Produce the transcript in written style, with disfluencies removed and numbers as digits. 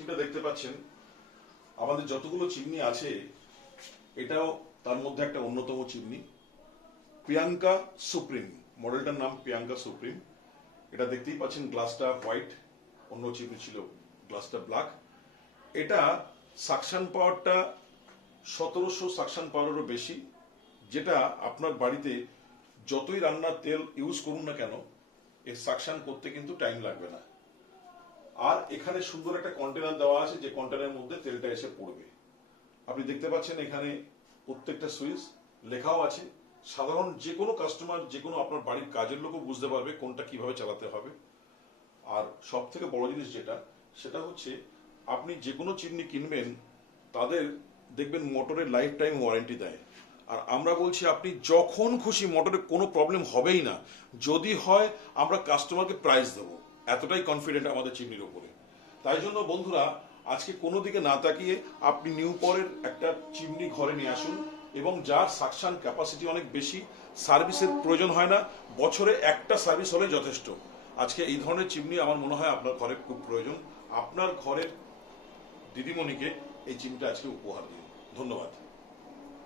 চিমনিটা দেখতে পাচ্ছেন, আমাদের যতগুলো চিমনি আছে এটাও তার মধ্যে একটা অন্যতম চিমনি, প্রিয়াঙ্কা সুপ্রিম। মডেলটার নাম প্রিয়াঙ্কা সুপ্রিম। এটা দেখতেই পাচ্ছেন, গ্লাসটা হোয়াইট, অন্য চিমনি ছিল গ্লাসটা ব্ল্যাক। এটা সাকশন পাওয়ারটা 1700 সাকশন পাওয়ারেরও বেশি, যেটা আপনার বাড়িতে যতই রান্নার তেল ইউজ করুন না কেন এর সাকশন করতে কিন্তু টাইম লাগবে না। আর এখানে সুন্দর একটা কন্টেনার দেওয়া আছে, যে কন্টেনারের মধ্যে তেলটা এসে পড়বে। আপনি দেখতে পাচ্ছেন এখানে প্রত্যেকটা সুইচ লেখাও আছে। সাধারণ যে কোনো কাস্টমার, যে কোনো আপনার বাড়ির কাজের লোকও বুঝতে পারবে কোনটা কিভাবে চালাতে হবে। আর সব থেকে বড় জিনিস যেটা, সেটা হচ্ছে আপনি যে কোনো চিমনি কিনবেন তাদের দেখবেন মোটরের লাইফ টাইম ওয়ারেন্টি দেয়। আর আমরা বলছি আপনি যখন খুশি, মোটরে কোনো প্রবলেম হবেই না। যদি হয় আমরা কাস্টমারকে প্রাইস দেবো, এতটাই কনফিডেন্ট আমাদের চিমনির ওপরে। তাই জন্য বন্ধুরা, আজকে কোনো দিকে না তাকিয়ে আপনি নিউপরের একটা চিমনি ঘরে নিয়ে আসুন, এবং যার সাকশন ক্যাপাসিটি অনেক বেশি, সার্ভিসের প্রয়োজন হয় না, বছরে একটা সার্ভিস হলে যথেষ্ট। আজকে এই ধরনের চিমনি আমার মনে হয় আপনার ঘরে খুব প্রয়োজন। আপনার ঘরের দিদিমণিকে এই চিমনিটা আজকে উপহার দিন। ধন্যবাদ।